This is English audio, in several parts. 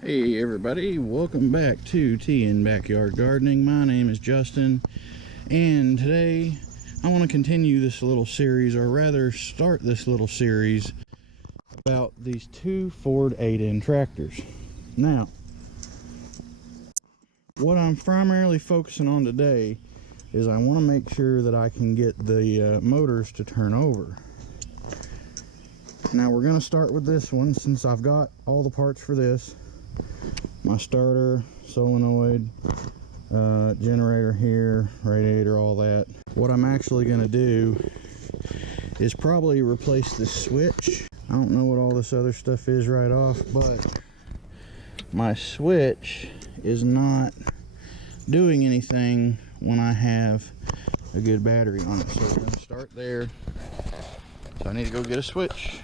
Hey everybody, welcome back to Tea in Backyard Gardening. My name is Justin, and today I want to continue this little series, or rather start this little series about these two Ford 8N tractors. Now, what I'm primarily focusing on today is I want to make sure that I can get the motors to turn over. Now we're going to start with this one since I've got all the parts for this. My starter, solenoid, generator here, radiator, all that. What I'm actually going to do is probably replace this switch. I don't know what all this other stuff is right off, but my switch is not doing anything when I have a good battery on it. So we're going to start there. So I need to go get a switch.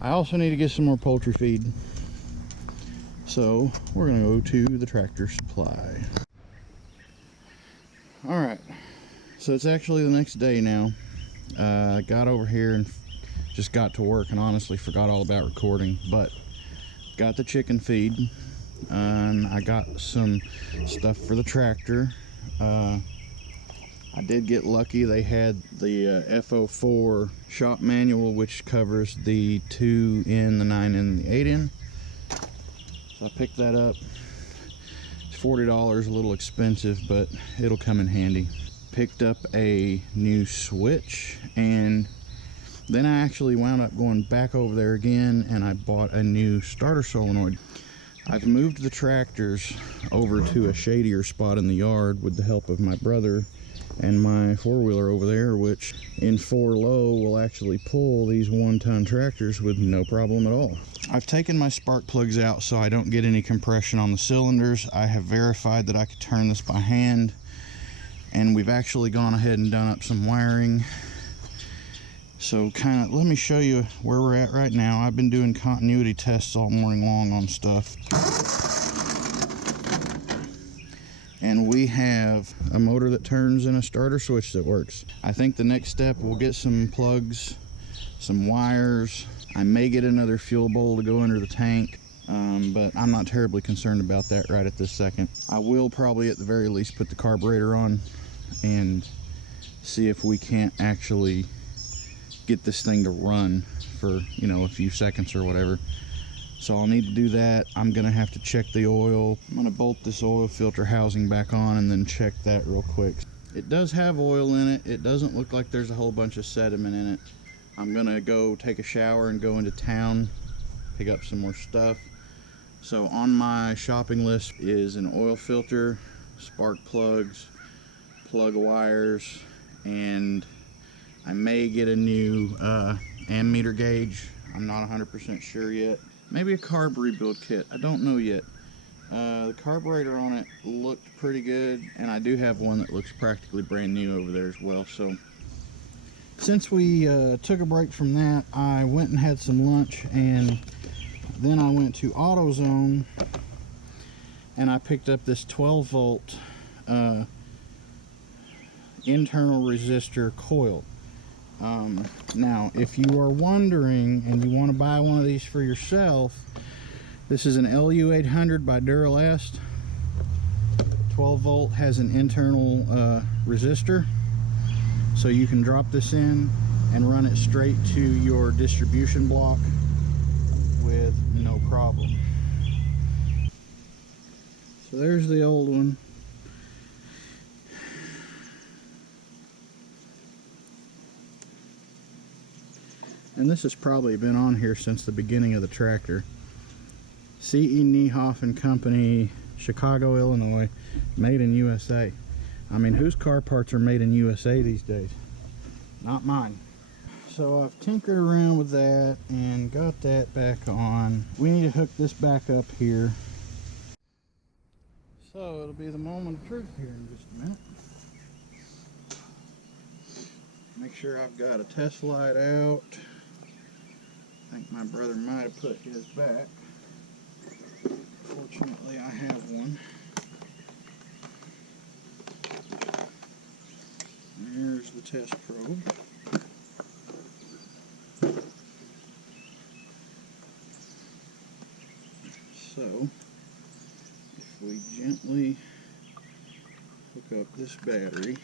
I also need to get some more poultry feed. So we're going to go to the Tractor Supply. Alright, so it's actually the next day now. I got over here and just got to work and honestly forgot all about recording, but got the chicken feed and I got some stuff for the tractor. I did get lucky. They had the F04 shop manual, which covers the 2N, the 9N, and the 8N. So I picked that up. It's $40, a little expensive, but it'll come in handy. Picked up a new switch, and then I actually wound up going back over there again and I bought a new starter solenoid. I've moved the tractors over to a shadier spot in the yard with the help of my brother and my four-wheeler over there, which in 4 low will actually pull these 1-ton tractors with no problem at all. I've taken my spark plugs out so I don't get any compression on the cylinders. I have verified that I could turn this by hand, and we've actually gone ahead and done up some wiring. So let me show you where we're at right now. I've been doing continuity tests all morning long on stuff. And we have a motor that turns and a starter switch that works. I think the next step, we'll get some plugs, some wires. I may get another fuel bowl to go under the tank, but I'm not terribly concerned about that right at this second. I will probably at the very least put the carburetor on and see if we can't actually get this thing to run for, you know, a few seconds or whatever. So I'll need to do that. I'm gonna have to check the oil. I'm gonna bolt this oil filter housing back on and then check that real quick. It does have oil in it. It doesn't look like there's a whole bunch of sediment in it. I'm gonna go take a shower and go into town, pick up some more stuff. So on my shopping list is an oil filter, spark plugs, plug wires, and I may get a new ammeter gauge. I'm not 100% sure yet. Maybe a carb rebuild kit. I don't know yet. The carburetor on it looked pretty good, and I do have one that looks practically brand new over there as well. So since we took a break from that, I went and had some lunch, and then I went to AutoZone and I picked up this 12 volt internal resistor coil. Now, if you are wondering and you want to buy one of these for yourself, this is an LU800 by Duralast. 12 volt, has an internal resistor, so you can drop this in and run it straight to your distribution block with no problem. So there's the old one. And this has probably been on here since the beginning of the tractor. C.E. Niehoff and Company, Chicago, Illinois, made in USA. I mean, whose car parts are made in USA these days? Not mine. So I've tinkered around with that and got that back on. We need to hook this back up here. So it'll be the moment of truth here in just a minute. Make sure I've got a test light out. I think my brother might have put his back. Fortunately, I have one. There's the test probe. So if we gently hook up this battery,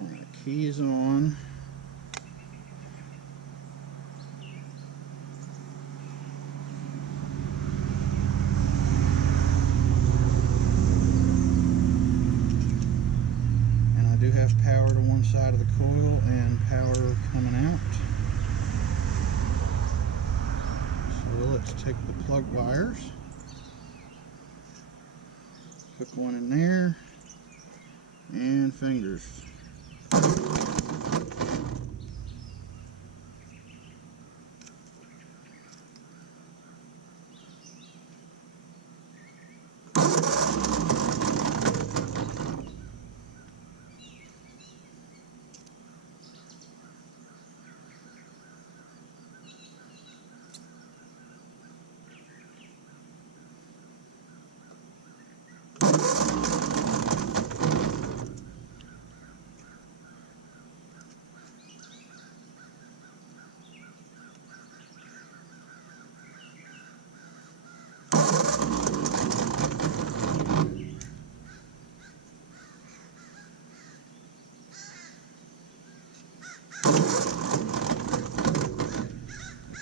alright, key is on. I do have power to one side of the coil and power coming out. So let's take the plug wires, hook one in there, and fingers.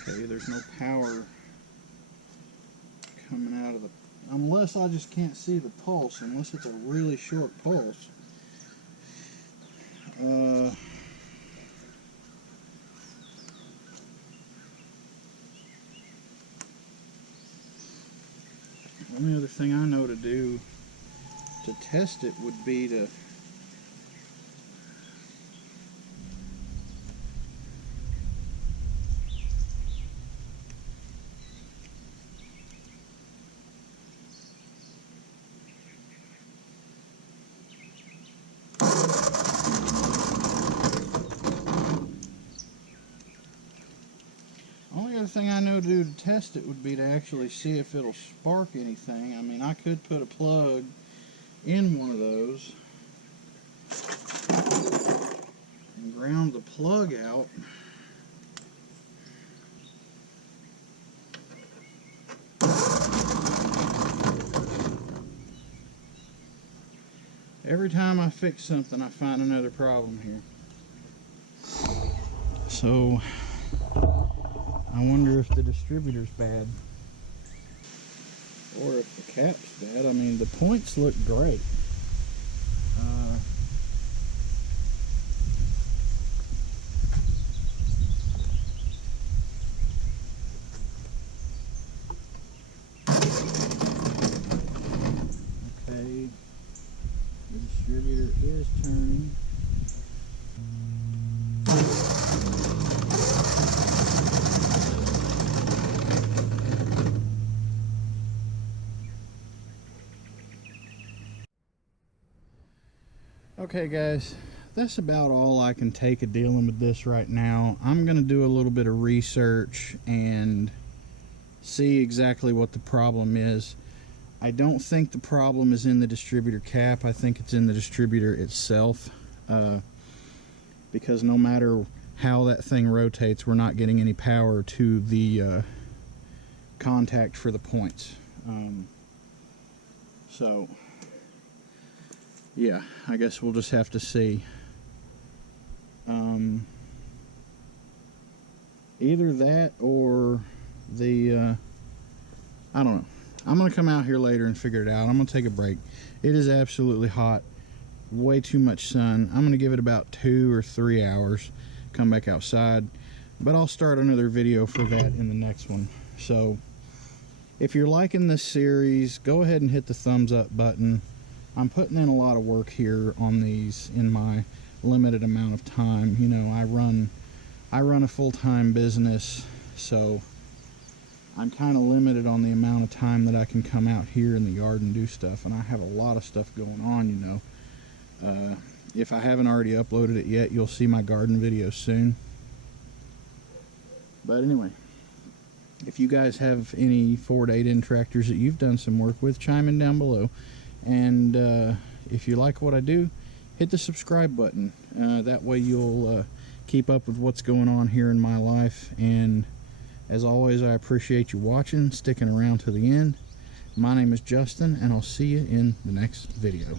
Okay, there's no power coming out of the, unless I just can't see the pulse, unless it's a really short pulse. The only other thing I know to do to test it would be to only other thing I know to do to test it would be to actually see if it'll spark anything. I mean, I could put a plug in one of those and ground the plug out. Every time I fix something, I find another problem here. So I wonder if the distributor's bad or if the cap's bad. I mean, the points look great. Okay, the distributor is turning. Okay guys, that's about all I can take of dealing with this right now. I'm going to do a little bit of research and see exactly what the problem is. I don't think the problem is in the distributor cap. I think it's in the distributor itself, because no matter how that thing rotates, we're not getting any power to the contact for the points. So yeah, I guess we'll just have to see. Either that or the I don't know. I'm gonna come out here later and figure it out. I'm gonna take a break. It is absolutely hot, way too much sun. I'm gonna give it about 2 or 3 hours, come back outside, but I'll start another video for that in the next one. So if you're liking this series, go ahead and hit the thumbs up button. I'm putting in a lot of work here on these in my limited amount of time. You know, I run a full-time business, so I'm kind of limited on the amount of time that I can come out here in the yard and do stuff, and I have a lot of stuff going on, you know. If I haven't already uploaded it yet, you'll see my garden video soon. But anyway, if you guys have any Ford 8N tractors that you've done some work with, chime in down below. And if you like what I do, hit the subscribe button. That way you'll keep up with what's going on here in my life. And as always, I appreciate you watching, sticking around to the end. My name is Justin, and I'll see you in the next video.